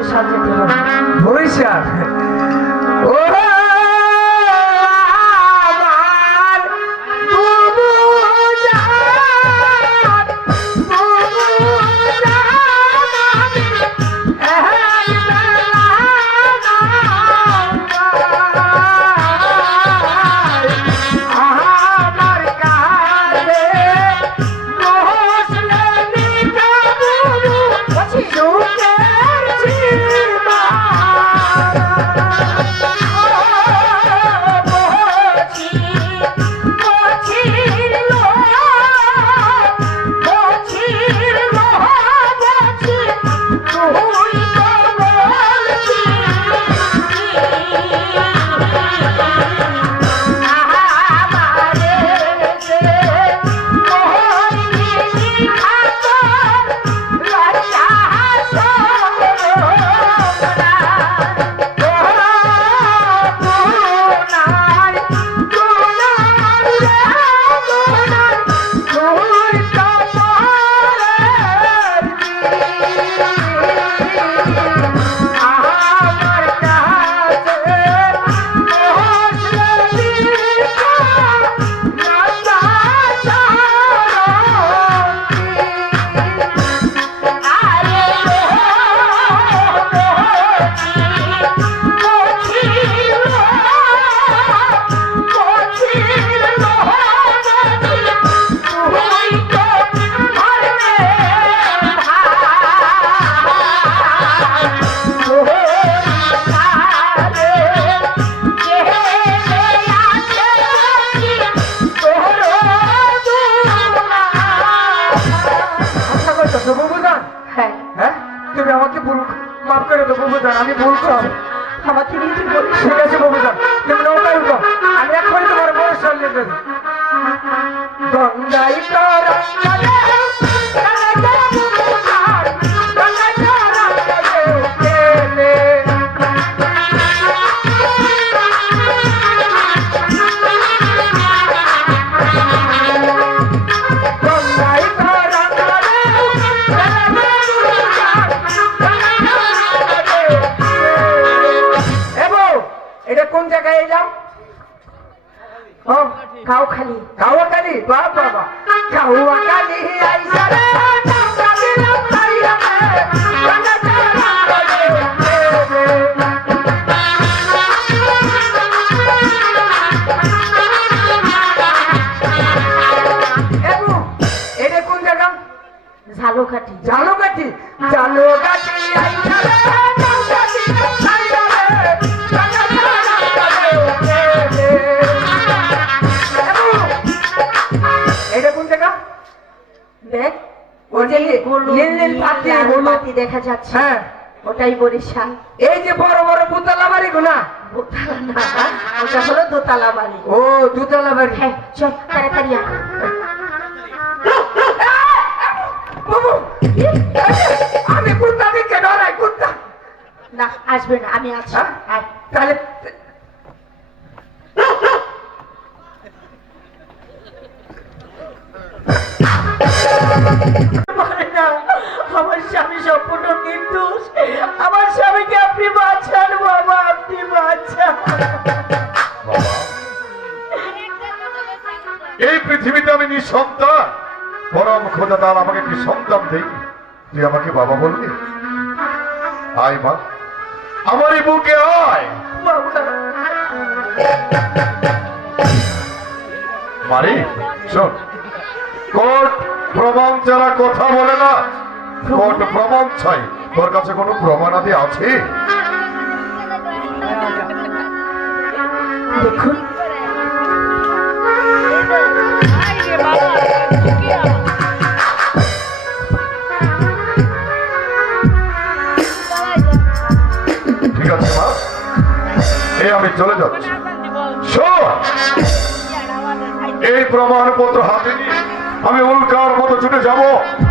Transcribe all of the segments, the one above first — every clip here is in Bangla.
বরিশাল যেতে হবে। বরিশাল? ও আমি ভুল করছি, আমাকে নিয়ে তুই বলিস। ঠিক আছে বাবুজান, তুমি নৌকায় উঠো, আমি এক্ষুনি তোমার বরিশাল নিয়ে যাবো। গঙ্গাই কাউখালী। কাউখালী? বাবা বাবা, কাউখালী আইসা রে এটা কোন জায়গা? ঝালকাঠি। ঝালকাঠি? ঝালকাঠি আইসা রে দেখ, বাতি দেখা যাচ্ছে, হ্যাঁ ওটাই বরিশাল। এই যে বড় বড় দুতলা বাড়ি গুলা? দোতলা না, ওটা হলো দোতলা বাড়ি। ও দুতলা বাড়ি। হ্যাঁ চল তাড়াতাড়ি আয়। আমি কুত্তা দিকে ডরাই, কুত্তা না আসবে না, আমি আছি। তাহলে আমার স্বামী সম্পূর্ণ নির্দোষ। আমার স্বামীকে আপনি বাঁচান বাবা, আপনি বাঁচান। এই পৃথিবীতে আমি নিঃসন্তান, পরম খোদা তার আমাকে একটি সন্তান দেই, তুই আমাকে বাবা বলবি? আয় মা, আমার এই বুকে আয়। মারি শোন, কোর্ট প্রমাণ ছাড়া কথা বলে না, কোর্ট প্রমাণ চাই। তোর কাছে কোনো প্রমাণ আদি আছে? দেখুন ঠিক আছে মা, এই আমি চলে যাচ্ছি। শোন, এই প্রমাণপত্র হাতে নিয়ে আমি উল্কার মতো ছুটে যাব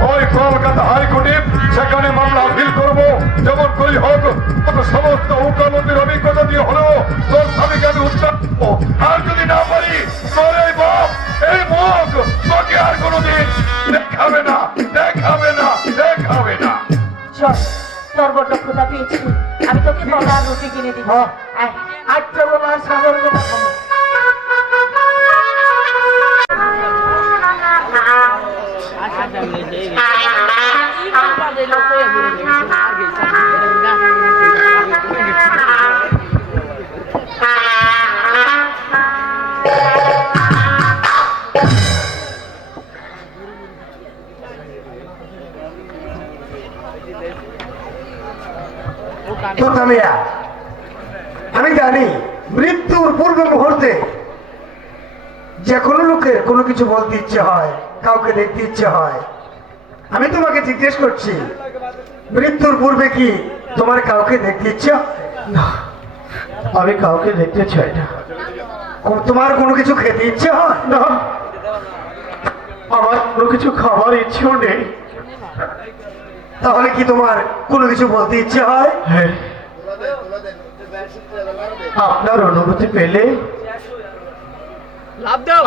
ওই কলকাতা হাইকোর্টে, সেখানে মামলা আপিল করবো। যেমন করি হোক, সমস্ত উকালতির অভিজ্ঞতা দিয়ে হলেও তোর স্বামীকে আমি উদ্ধার করবো। আর যদি না পারি, তোর এই বাপ, এই মুখ তোকে আর কোনোদিন দেখাবে না, দেখাবে না, দেখাবে না। চল তোর বড্ড ক্ষুধা পেয়েছি, আমি তোকে কলা আর রুটি কিনে দিব। হ্যাঁ। আয়। আচ্ছা বলো আর সাগর কথা শোনো। তোতামিয়া, আমি জানি মৃত্যুর পূর্ব মুহূর্তে যে কোনো লোকের কোনো কিছু বলতে ইচ্ছে হয়, কাউকে দেখতে ইচ্ছে হয়। আমি তোমাকে জিজ্ঞেস করছি, মৃত্যুর পূর্বে কি তোমার কাউকে দেখতে ইচ্ছে হয়? না, আমি কাউকে দেখতে চাই না। তোমার কোনো কিছু খেতে ইচ্ছে হয়? না, আমার কোনো কিছু খাবার ইচ্ছেও নেই। তাহলে কি তোমার কোনো কিছু বলতে ইচ্ছে হয়? হ্যাঁ, আপনার অনুমতি পেলে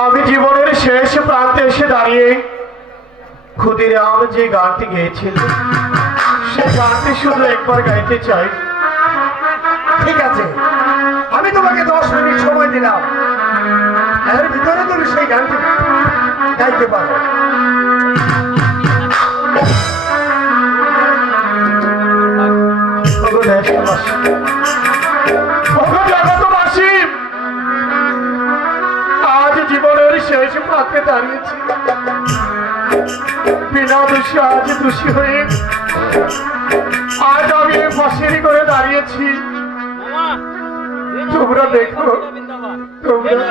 আমি জীবনের শেষ প্রান্তে এসে দাঁড়িয়ে ক্ষুদিরাম যে গানটি গেয়েছিল সে গানটি শুধু একবার গাইতে চাই। ঠিক আছে, আমি তোমাকে 10 মিনিট সময় দিলাম, এর ভিতরে তুমি সেই গানটি গাইতে পারো। ওগো দেশবাসী, ওগো জগৎবাসী, আজ জীবনের শেষ প্রান্তে দাঁড়িয়েছি। বিনা দোষে আজ দোষী হয়ে আজ আমি ফাঁসির করে দাঁড়িয়েছি। তোমরা দেখো, তোমরা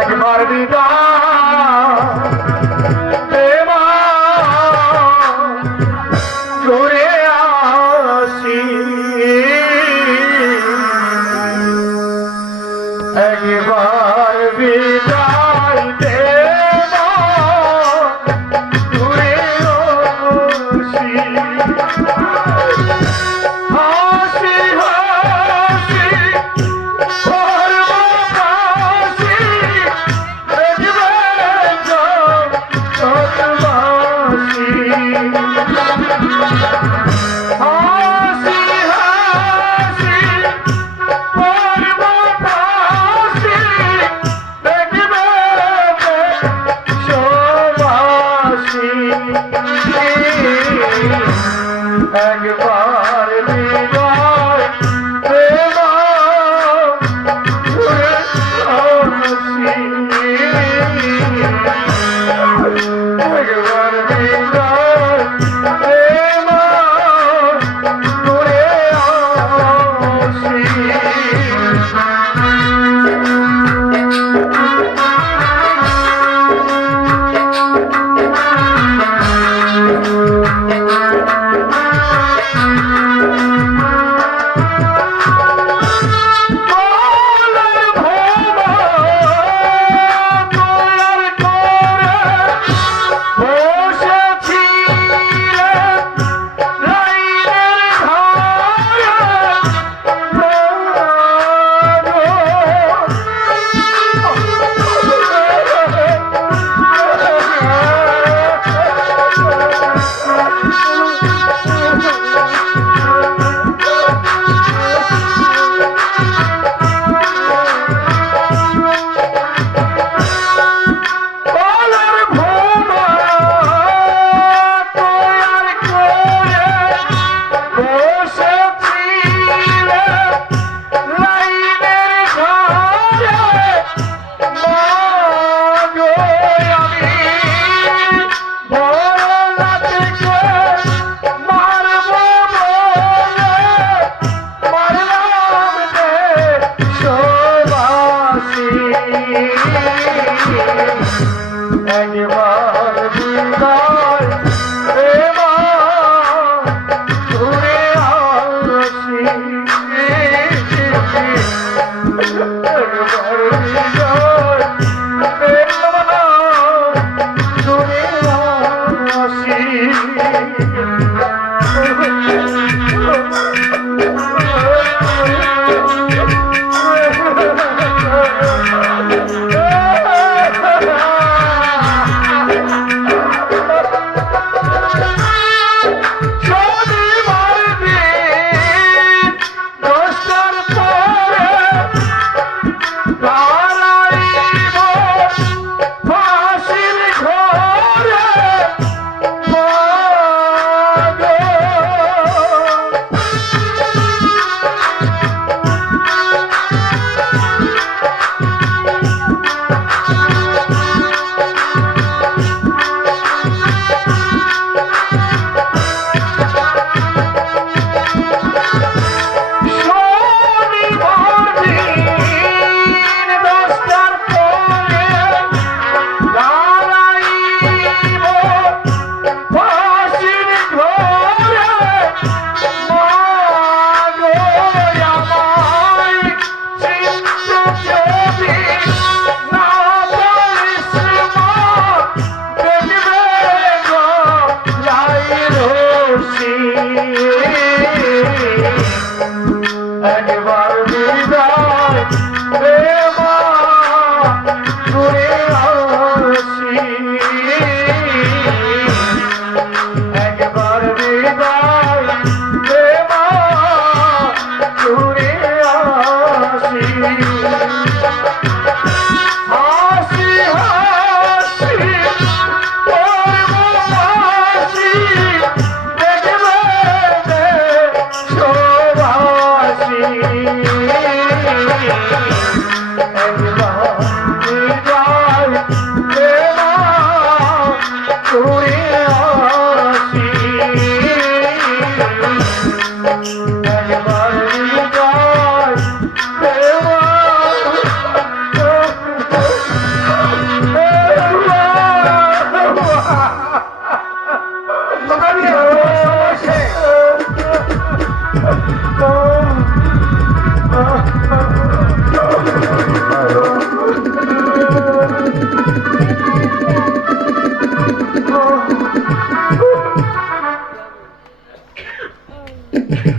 একবার বিদায় দেবা করে আসি, একবার বিদায় দেবা করে আসি। হাসি হাসি করব হাসি, দেখবে জগৎবাসী। হাসি হাসি করব হাসি, দেখবে জগৎবাসী। একবার বিদায় দেবা করে আসি, একবার বিদায় দেবা করে আসি।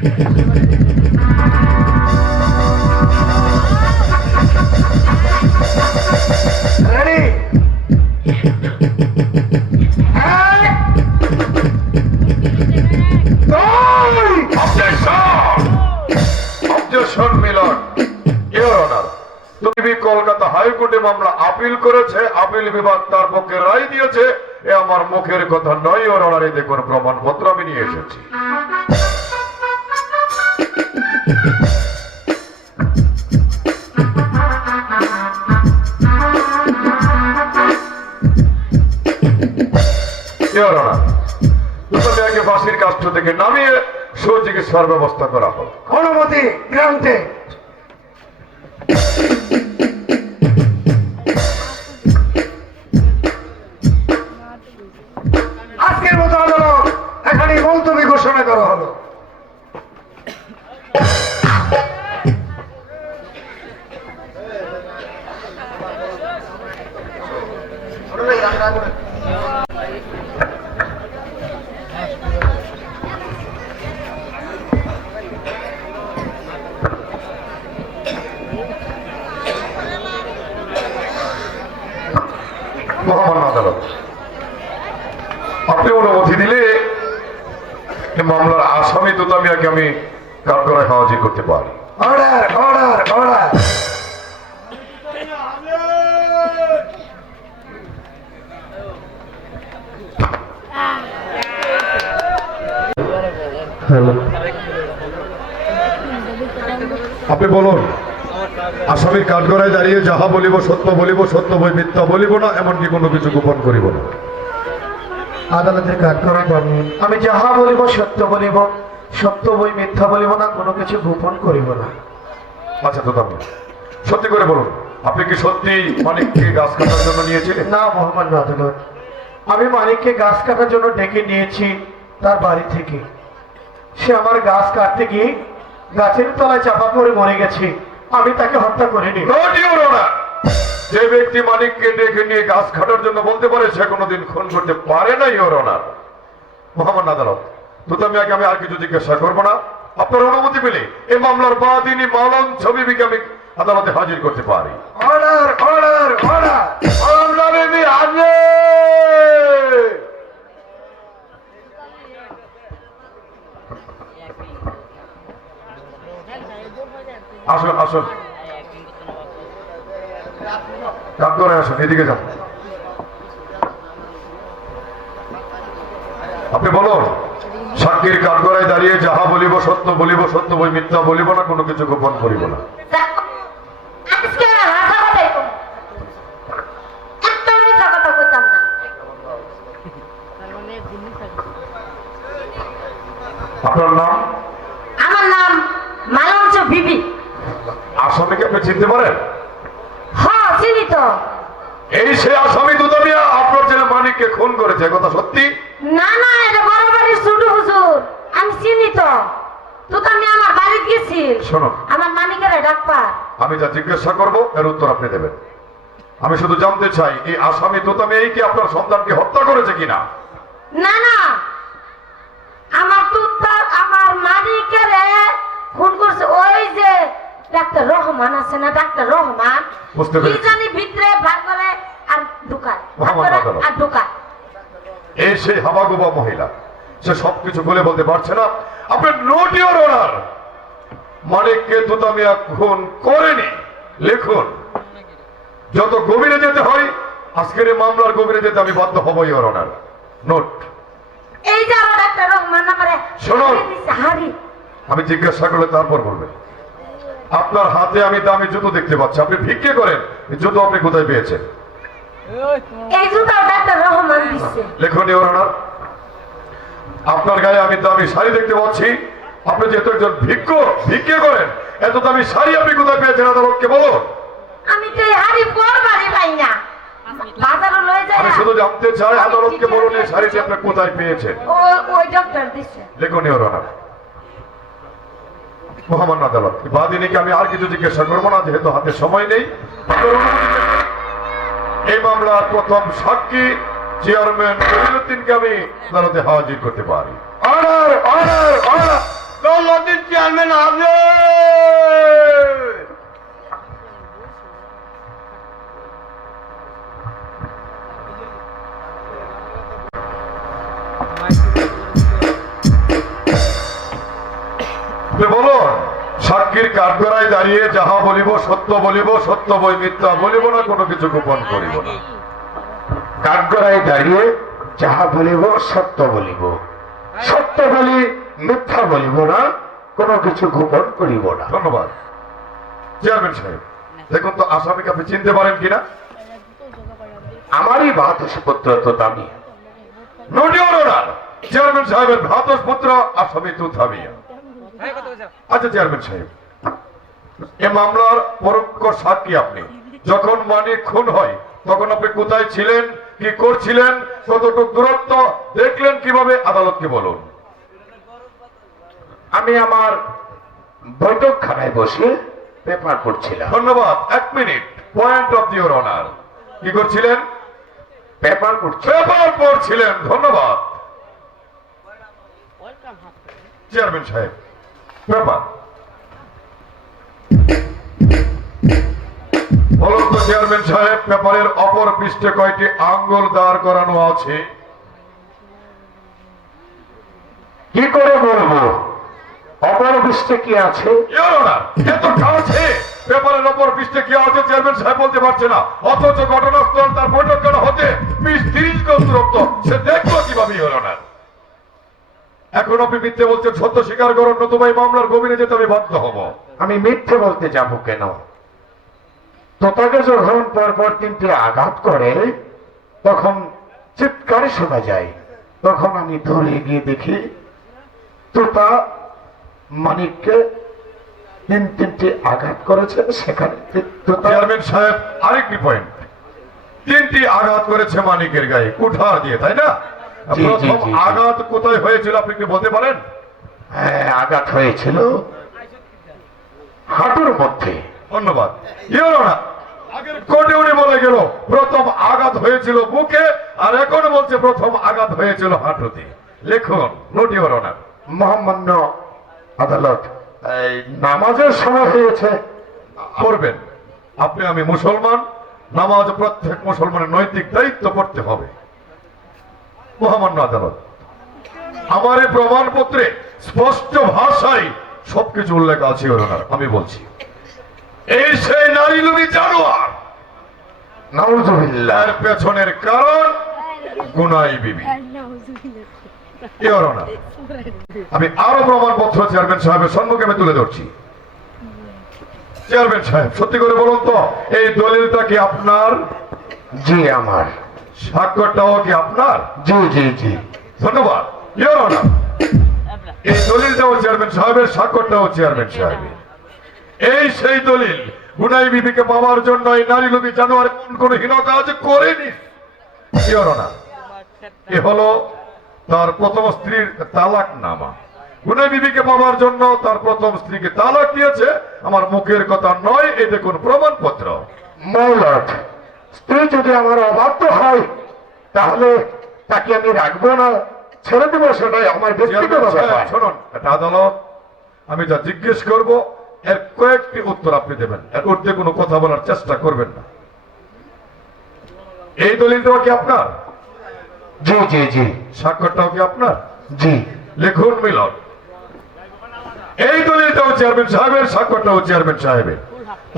রেডি অবজেকশন মিলন ইওর অনার, তুমি কলকাতা হাইকোর্টে মামলা আপিল করেছে, আপিল বিভাগ তার পক্ষে রায় দিয়েছে। এ আমার মুখের কথা নয় ইওর অনার, এই দেখুন প্রমাণপত্র আমি নিয়ে এসেছি। ইওর অনার, দুজনকে ফাঁসির কাষ্ঠ থেকে নামিয়ে সুচিকিৎসার ব্যবস্থা করা হোক। অনুমতি গ্রান্টেড। আজকের মতো আদালত এখানে মুলতবি ঘোষণা করা হলো। মহামান্য আদালত, আপনি অনুমতি দিলে এই মামলার আসামি দুতামিয়াকে আমি কাঠগড়ায় হাজির করতে পারি। Order order order. আপনি বলুন, আসামির কাঠগড়ায় দাঁড়িয়ে যাহা বলিব সত্য বলিব, সত্য বই মিথ্যা বলিব না, এমনকি কোনো কিছু গোপন করিব না। আদালতের কাঠগড়ায় বলুন। আমি যাহা বলিব সত্য বলিব, সত্য বই মিথ্যা বলিব না, কোনো কিছু গোপন করিব না। আচ্ছা তো আপনি সত্যি করে বলুন, আপনি কি সত্যি মানিককে গাছ কাটার জন্য নিয়েছিলেন? না মহামান্য আদালত, আমি মানিককে গাছ কাটার জন্য ডেকে নিয়েছি তার বাড়ি থেকে। সে আমার গাছ কাটতে গিয়ে গাছের তলায় চাপা পড়ে মরে গেছে, আমি তাকে হত্যা করিনি। Not your honor! যে ব্যক্তি মানিককে ডেকে নিয়ে গাছ কাটার জন্য বলতে পারে সে কোনোদিন খুন করতে পারে না ইওর অনার। মহামান্য আদালত, দুতামিয়াকে আমি আর কিছু জিজ্ঞাসা করবো না। আপনার অনুমতি পেলে এই মামলার বাদীনি মাওলান ছবিবিকে আমি আদালতে হাজির করতে পারি। Order order order. আসুন আসুন, কাঠগড়ায় আসুন, এদিকে যান। আপনি বলুন, সাক্ষীর কাঠগড়ায় দাঁড়িয়ে যাহা বলিব সত্য বলিব, সত্য বই মিথ্যা বলিব না, কোনো কিছু গোপন করিব না। আজকে হাসা কথাই কম, একদম মিথ্যা কথা কইতাম না। আপনার নাম? আমার নাম মালঞ্চ বিবি। আসামিকে আপনি চিনতে পারেন? হ্যাঁ চিনি তো। এই সে আসামি দুদামিয়া আপনার ছেলে মানিককে খুন করেছে, কথা সত্যি? না না, এটা বড় বাড়ির ছোট হুজুর, আমি চিনি তো। তো আমি আমার বাড়িতে গেছি, শোনো, আমার মানিকেরা ডাকপা। আমি যা জিজ্ঞাসা করব এর উত্তর আপনি দেবেন। আমি শুধু জানতে চাই এই আসামি দুদামিয়া কি আপনার সন্তানকে হত্যা করেছে কিনা? না না, আমার তুতার আমার মানিকেরে খুন করছে ওই যে ডাক্তার রহমান আছে না, ডাক্তার রহমান। বুঝতে পেরেছি। কি জানি ভিতরে ভাগ করে আর ঢুকায়, মোহাম্মদ আদালত। আর ঢুকায়। এই সেই হাবাগোবা মহিলা, সে সবকিছু বলে বলতে পারছে না। আপনি নোট ইওর অনার, মানিককে দুদামিয়া খুন করেনি। লিখুন, যত গভীরে যেতে হয় আজকের এই মামলার গভীরে যেতে আমি বাধ্য হব ইওর অনার। নোট। এই যে আমার ডাক্তার রহমান আমারে শুনুন। হারি। আমি জিজ্ঞাসা করলে তারপর বলবেন। আপনার হাতে আমি দামি জুতো দেখতে পাচ্ছি, আপনি ভিক্ষে করেন, এই জুতো আপনি কোথায় পেয়েছেন? এই জুতা ডাক্তার রহমান দিচ্ছে। লিখুন ইওর অনার, আপনার গায়ে আমি দামি শাড়ি দেখতে পাচ্ছি, আপনি যেহেতু একজন ভিক্ষে করেন, এত দামি শাড়ি আপনি কোথায় পেয়েছেন আদালতকে বলুন। আমি তো এই হারি পরবারই পাই না, বাজারে লয়ে যায়। আমি শুধু জানতে চাই আদালতকে বলুন এই শাড়িটি আপনি কোথায় পেয়েছেন। ওই ডক্টর দিচ্ছে। লিখুন ইওর অনার। মহামান্য আদালত, বাদীনিকে আমি আর কিছু জিজ্ঞাসা করবো না, যেহেতু হাতে সময় নেই। আপনার অনুমতি পেলে এই মামলার প্রথম সাক্ষী চেয়ারম্যান জলিলউদ্দিনকে আমি আদালতে হাজির করতে পারি। Order order order. No লতির চেয়ারম্যান আছে। বলো, সাক্ষীর কাঠগড়ায় দাঁড়িয়ে যাহা বলিব সত্য বলিব, সত্য বই মিথ্যা বলিব না, কোনো কিছু গোপন করিব না। কাঠগড়ায় দাঁড়িয়ে যাহা বলিব সত্য বলিব, সত্য বলি মিথ্যা বলিব না, কোনো কিছু গোপন করিব না। ধন্যবাদ চেয়ারম্যান সাহেব। দেখুন তো আসামিকে আপনি চিনতে পারেন কিনা? আমারই ভাতসপুত্র তো দামি। নোট ইওর অনার, চেয়ারম্যান সাহেবের ভ্রাতস্পুত্র আসামি তুথামিয়া। আচ্ছা চেয়ারম্যান সাহেব, এ মামলার পরোক্ষ সাক্ষী আপনি। যখন মানিক খুন হয় তখন আপনি কোথায় ছিলেন, কি করছিলেন, কতটুকু দূরত্ব দেখলেন, কিভাবে, আদালতকে বলুন। আমি আমার বৈঠকখানায় বসে পেপার পড়ছিলাম। ধন্যবাদ। 1 minute, point of your honour. কি করছিলেন? পেপার পড়ছি। পেপার পড়ছিলেন। ধন্যবাদ চেয়ারম্যান সাহেব। পেপার বলুন তো চেয়ারম্যান সাহেব, পেপারের অপর পৃষ্ঠে কয়টি আঙ্গুল দাঁড় করানো আছে? কি করে বলবো অপর পৃষ্ঠে কি আছে? ইওর অনার, এত কাছে পেপারের অপর পৃষ্ঠে কি আছে চেয়ারম্যান সাহেব বলতে পারছে না, অথচ ঘটনাস্থল তার বৈঠকখানা হতে 20-30 গজ দূরত্ব, সে দেখলো কিভাবে? ইওর অনার, এখন আপনি মিথ্যে বলছেন, সত্য স্বীকার করুন, নতুবা এই মামলার গভীরে যেতে আমি বাধ্য হব। আমি মিথ্যে বলতে যাব কেন? তোতাকে যখন পরপর 3টি আঘাত করে তখন চিৎকার শোনা যায়। তখন আমি দৌড়ে গিয়ে দেখি তোতা মানিককে 3টি আঘাত করেছে। সেখানে তোতা চেয়ারম্যান সাহেব, আরেকটি পয়েন্ট, 3টি আঘাত করেছে মানিকের গায়ে কুঠার দিয়ে, তাই না? জি, জি, প্রথম জি, জি। আঘাত কোথায় হয়েছিল আপনি কি বলতে পারেন? হ্যাঁ, আঘাত হয়েছিল হাঁটুর মধ্যে। ধন্যবাদ ইওর অনার। আগের কোর্টে উনি বলে গেল প্রথম আঘাত হয়েছিল বুকে, আর এখন বলছে প্রথম আঘাত হয়েছিল হাঁটুতে। লিখুন, নোট ইওর অনার। মহামান্য আদালত, এই নামাজের সময় হয়েছে। পড়বেন। আপনি আমি মুসলমান, নামাজ প্রত্যেক মুসলমানের নৈতিক দায়িত্ব পড়তে হবে। মহামান্য আদালত, আমার এই প্রমাণপত্রে স্পষ্ট ভাষায় সবকিছু উল্লেখ আছে ইওর অনার। আমি বলছি, এই সেই নারী লোভী জানোয়ার, নাউজুবিল্লাহ। তার পেছনের কারণ গুনাই বিবি। ইওর অনার, আমি আরো প্রমাণপত্র চেয়ারম্যান সাহেবের সম্মুখে আমি তুলে ধরছি। চেয়ারম্যান সাহেব, সত্যি করে বলুন তো, এই দলিলটা কি আপনার? জি আমার। স্বাক্ষরটাও কি আপনার? জি জি জি। ধন্যবাদ ইওর অনার। এই দলিলটাও চেয়ারম্যান সাহেবের, স্বাক্ষরটাও চেয়ারম্যান সাহেবের। এই সেই দলিল, গুনাই বিবিকে পাওয়ার জন্য এই নারী লোভী জানোয়ার কোন হীন কাজ করেনি। ইওর অনার, এ হলো তার প্রথম স্ত্রীর তালাক নামা। গুনাই বিবিকে পাওয়ার জন্য তার প্রথম স্ত্রীকে তালাক দিয়েছে, আমার মুখের কথা নয়, এই দেখুন প্রমাণপত্র। মাইলট, স্ত্রী যদি আমার অবাধ্য হয় তাহলে তাকে আমি রাখবো না, ছেড়ে দেবো, সেটাই আমার ব্যক্তিগত চেয়ারম্যান সাহেব, ব্যাপার। শুনুন, এটা আদালত, আমি যা জিজ্ঞেস করব এর কয়েকটি উত্তর আপনি দেবেন, এর ঊর্ধ্বে কোনো কথা বলার চেষ্টা করবেন না। এই দলিলটাও কি আপনার? জি জি জি স্বাক্ষরটাও কি আপনার? জি। লিখুন মিলন, এই দলিলটাও চেয়ারম্যান সাহেবের, স্বাক্ষরটাও চেয়ারম্যান সাহেবের।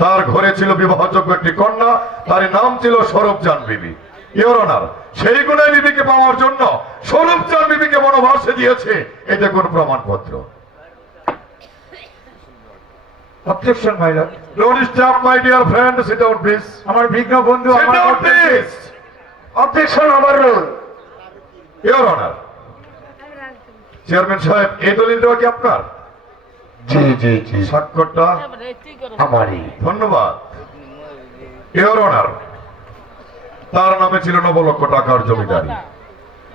তার ঘরে ছিল বিবাহযোগ্য একটি কন্যা, তার নাম ছিল স্বরূপজান বিবি। ইওর অনার, সেই গুনাই বিবিকে পাওয়ার জন্য স্বরূপজান বিবিকে বনবাসে দিয়েছে, এই দেখুন প্রমাণপত্র। Objection my lord. Don't stop, my dear friend. Sit down, please. আমার বিঘ্ন বন্ধু Sit down, please. অবজেকশন আমার রোল। Your Honor. চেয়ারম্যান সাহেব, এই দলিলটা কি আপনার? জি জি জি স্বাক্ষরটা আমারই। ধন্যবাদ ইওর অনার। তার নামে ছিল 9 লক্ষ টাকার জমিদারি।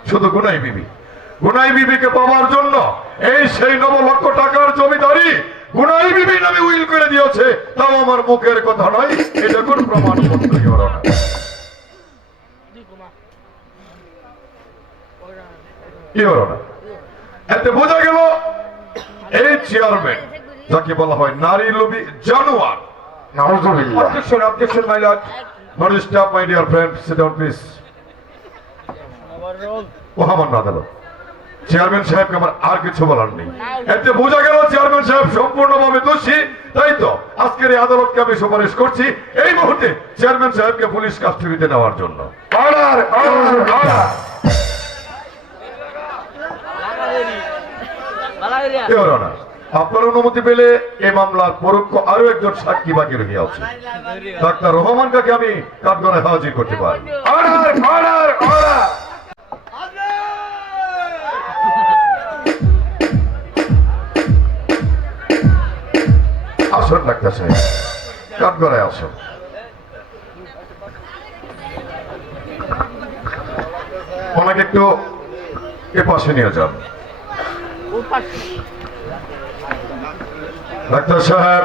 শুধু গুনাই বিবি, গুনাই বিবিকে পাওয়ার জন্য এই সেই 9 লক্ষ টাকার জমিদারি গুনাই বিবি নামে উইল করে দিয়েছে, তাও আমার মুখের কথা নয়, এটা কোন প্রমাণপত্র ইওর অনার। ইওর অনার, এতে বোঝা গেল এই চেয়ারম্যান, যাকে বলা হয় নারী লোভী জানোয়ার। নাউজুবিল্লাহ। Objection, objection, my lord. Not stop, my dear friend. Sit down, please. মহামান্য আদালত, চেয়ারম্যান সাহেবকে আমার আর কিছু বলার নেই। এতে বোঝা গেল চেয়ারম্যান সাহেব সম্পূর্ণভাবে দোষী। তাই তো আজকের এই আদালতকে আমি সুপারিশ করছি এই মুহূর্তে চেয়ারম্যান সাহেবকে পুলিশ কাস্টডিতে নেওয়ার জন্য। Order, order, order. Your Honor, আপনার অনুমতি পেলে এই মামলার পরোক্ষ আরো একজন সাক্ষী বাকি রহিয়াছে। ডাক্তার রহমান কাকে আমি কাঠগড়ায় হাজির করতে পারি। Order, order, order. আসুন ডাক্তার সাহেব, কাঠগড়ায় আসুন। ওনাকে একটু এ পাশে নিয়ে যান। ডাক্তার সাহেব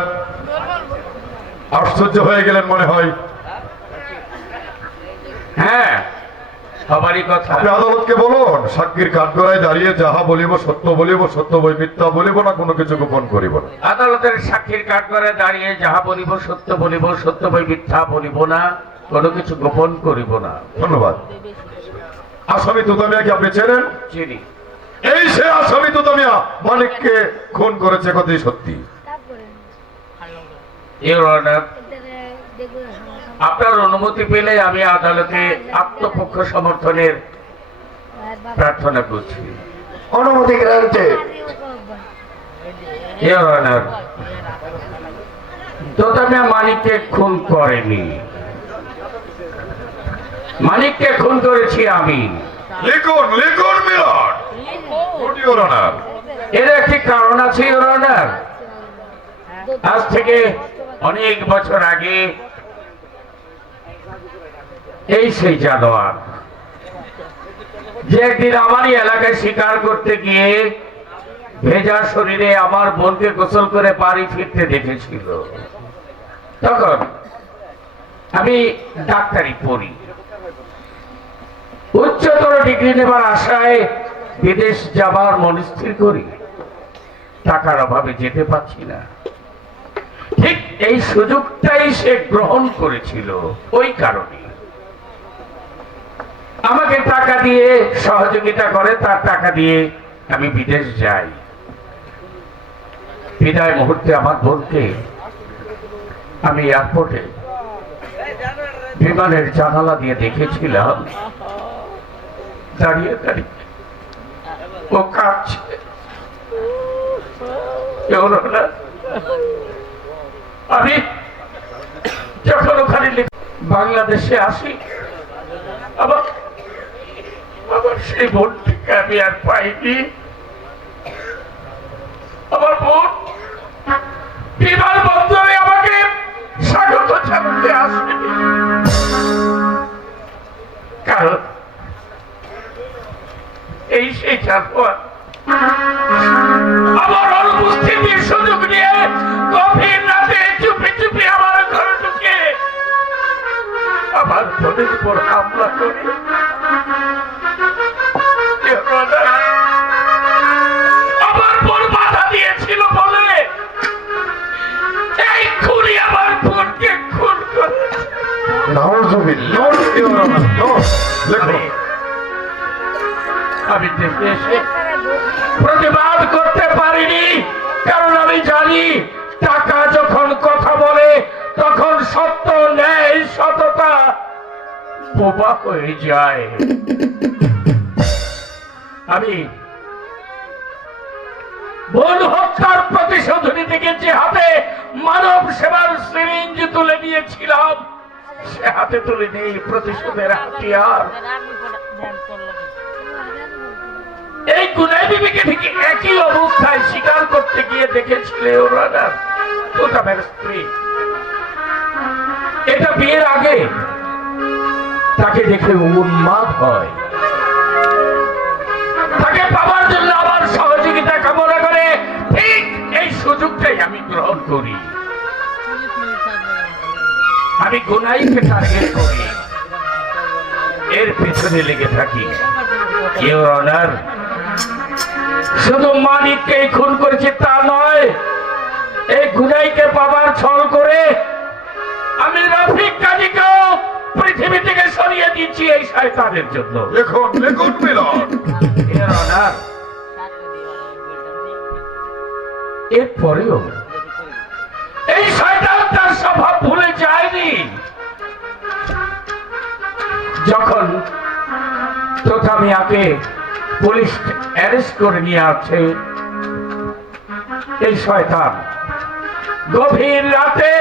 আশ্চর্য হয়ে গেলেন মনে হয়। হ্যাঁ, সবারই কথা। আপনি আদালতকে বলুন, সাক্ষীর কাঠগড়ায় দাঁড়িয়ে যাহা বলিব সত্য বলিব, সত্য বই মিথ্যা বলিব না, কোনো কিছু গোপন করিব না। আদালতের সাক্ষীর কাঠগড়ে দাঁড়িয়ে যাহা বলিব সত্য বলিব, সত্য বই মিথ্যা বলিব না, কোনো কিছু গোপন করিব না। ধন্যবাদ। আসামি তুতামিয়াকে আপনি চেনেন? চিনি। এই সে আসামি তুতামিয়া মানিককে খুন করেছে, কথাই সত্যি। ইওর অনার, আপনার অনুমতি পেলে আমি আদালতে আত্মপক্ষ সমর্থনের প্রার্থনা করছি। অনুমতি গ্রান্টেড। ইওর অনার, তোতামিয়া মানিককে খুন করেনি, মানিককে খুন করেছি আমি। লিখুন, লিখুন মিলন। Good your honour. এর একটি কারণ আছে ইওর অনার। আজ থেকে অনেক বছর আগে এই সেই জানোয়ার যে একদিন আমারই এলাকায় শিকার করতে গিয়ে ভেজা শরীরে আমার বোনকে গোসল করে বাড়ি ফিরতে দেখেছিল। তখন আমি ডাক্তারি পড়ি, উচ্চতর ডিগ্রি নেবার আশায় বিদেশ যাবার মনস্থির করি। টাকার অভাবে যেতে পারছি না। ঠিক এই সুযোগটাই সে গ্রহণ করেছিল। ওই কারণে আমাকে টাকা দিয়ে সহযোগিতা করে, তার টাকা দিয়ে আমি বিদেশ যাই। বিদায় মুহূর্তে আমার বোনকে আমি এয়ারপোর্টে বিমানের জানালা দিয়ে দেখেছিলাম দাঁড়িয়ে দাঁড়িয়ে ও কাঁদছে। আমি যখন ওখানে বাংলাদেশে আসি, আবার সেই বোনটিকে আমি আর পাইনি। আমার বোন বিমানবন্দরে আমাকে স্বাগত জানাতে আসেনি, কারণ এই সেই জানোয়ার আমার অনুপস্থিতির সুযোগ নিয়ে গভীর রাতে চুপি চুপি আমার ঘরে ঢুকে আমার বোনের উপর হামলা করে আমার বোন বাধা দিয়েছিল বলে এই খুনি আমার বোনকে খুন করেছে। নাউজুবিল্লাহ। আমি দেশে এসে প্রতিবাদ করতে পারিনি, কারণ আমি জানি টাকা যখন কথা বলে তখন সত্য, ন্যায়, সততা বোবা হয়ে যায়। আমি বোন হত্যার প্রতিশোধ নিতে গিয়ে হাতে মানব সেবার সিরিঞ্জ তুলে নিয়েছিলাম, সে হাতে তুলে নেই প্রতিশোধের হাতিয়ার। এই গুনাই বিবিকে ঠিক একই অবস্থায় স্বীকার করতে গিয়ে দেখেছিল ওরা তোতামের স্ত্রী। এটা বিয়ের আগে তাকে দেখে উন্মাদ হয়, তাকে পাওয়ার জন্য আমার সহযোগিতা কামনা করে। ঠিক এই সুযোগটাই আমি গ্রহণ করি। আমি গুনাইকে টার্গেট করি, এর পেছনে লেগে থাকি। ইওর অনার, শুধু মানিককে খুন করেছি তা নয়, এই গুনাইকে পাবার ছল করে আমি রফিক কাজীকেও পৃথিবী থেকে সরিয়ে দিচ্ছি এই শয়তানের জন্য। এখন লিখুন মিলন। Your Honor, এরপরেও এই শয়তান তার স্বভাব ভুলে যায়নি। যখন তোতা মিয়াকে পুলিশ অ্যারেস্ট করে নিয়ে আসছে, এই শয়তান গভীর রাতে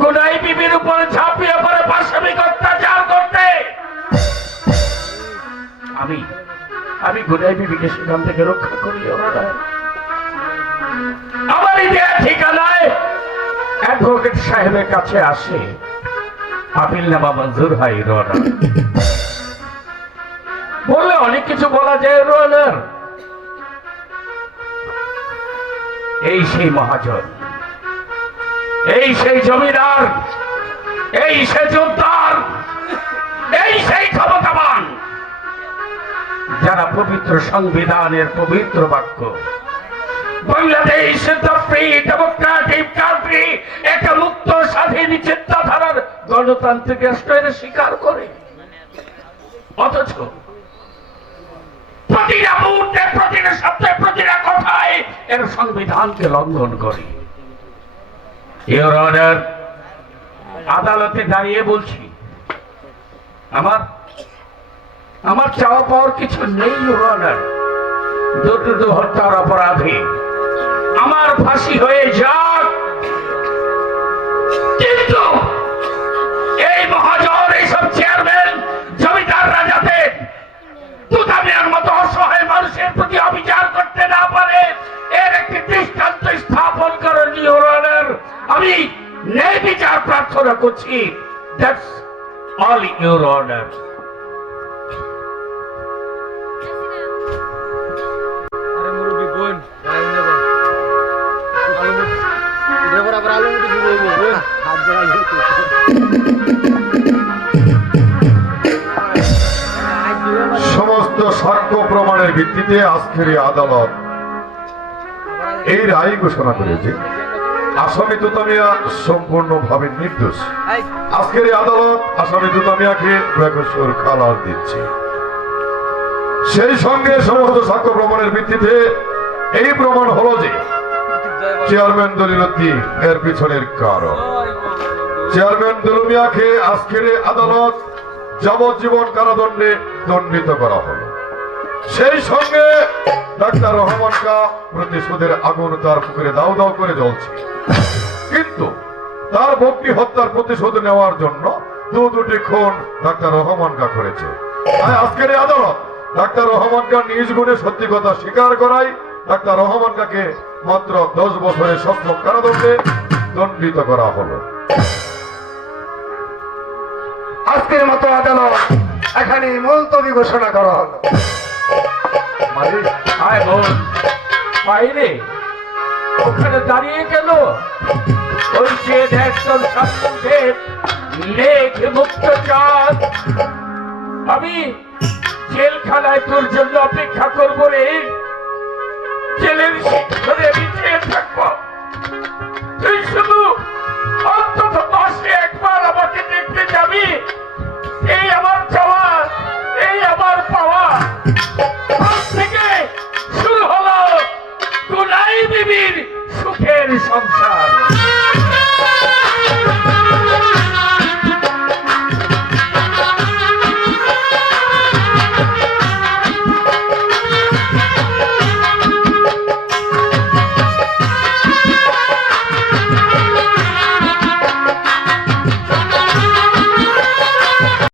গুনাই বিবির উপর ঝাঁপিয়ে পড়ে পাশবিক অত্যাচার করতে আমি গুনাই বিবিকে সেখান থেকে রক্ষা করি। আমার দেয়া ঠিকানায় অ্যাডভোকেট সাহেবের কাছে আসে, আপিলনামা মঞ্জুর হয়। রোনার বললে অনেক কিছু বলা যায়। রোনার এই সেই মহাজন, এই সেই জমিদার, এই সেই যোদ্ধার, এই সেই ক্ষমতাবান, যারা পবিত্র সংবিধানের পবিত্র বাক্য বাংলাদেশ ডেমোক্রেটিক কান্ট্রি, একটা মুক্ত স্বাধীন চিন্তাধারার গণতান্ত্রিক রাষ্ট্রের স্বীকার করে, অথচ প্রতিটা মুহূর্তে, প্রতিটা শব্দে, প্রতিটা কথায় এর সংবিধানকে লঙ্ঘন করে। ইওর অনার, আদালতে দাঁড়িয়ে বলছি, আমার চাওয়া পাওয়ার কিছু নেই। ইওর অনার, দুটো হত্যার অপরাধী আমার ফাঁসি হয়ে যাক, কিন্তু এই মহাজন, এইসব চেয়ারম্যান, জমিদাররা যাতে তুতামিয়ার মতো অসহায় মানুষের প্রতি অবিচার করতে না পারে, এর একটি দৃষ্টান্ত স্থাপন করেন। ইওর অনার, আমি ন্যায় বিচার প্রার্থনা করছি। That's all your honour. সমস্ত সাক্ষ্য প্রমাণের ভিত্তিতে আজকের এই আদালত এই রায় ঘোষণা করেছে আসামি তুতা মিয়া সম্পূর্ণভাবে নির্দোষ। আজকের এই আদালত আসামি তুতা মিয়াকে বেকসুর খালাস দিচ্ছে। সেই সঙ্গে সমস্ত সাক্ষ্য প্রমাণের ভিত্তিতে এই প্রমাণ হলো যে চেয়ারম্যান দলিলুদ্দিন এর পিছনের কারণ। চেয়ারম্যান দলু মিয়াকে আজকের এই আদালত যাবজ্জীবন কারাদণ্ডে দণ্ডিত করা হলো। সেই সঙ্গে ডাক্তার রহমানকা প্রতিশোধের আগুন তার পুকুরে দাউ দাউ করে জ্বলছে, কিন্তু তার ভক্তি হত্যার প্রতিশোধ নেওয়ার জন্য দুটি খুন ডাক্তার রহমানকা করেছে। তাই আজকের এই আদালত ডাক্তার রহমানকা নিজ গুণে সত্যি কথা স্বীকার করায় ডাক্তার রহমানকাকে মাত্র 10 বছরের সশ্রম কারাদণ্ডে দণ্ডিত করা হলো। আজকের মতো আদালত এখানে মুলতবি ঘোষণা করা হলো। আয় বোন, বাইরে ওখানে দাঁড়িয়ে গেল ওই যে একজন সাক্ষীদের লেখ মুক্ত চাঁদ। আমি জেলখানায় তোর জন্য অপেক্ষা করবো রে, জেলের শিক্ষণে আমি চেয়ে থাকবো। তুই শুধু অন্তত মাসে একবার আমাকে দেখতে যাবি, এই আমার চাওয়া, এই আমার পাওয়া।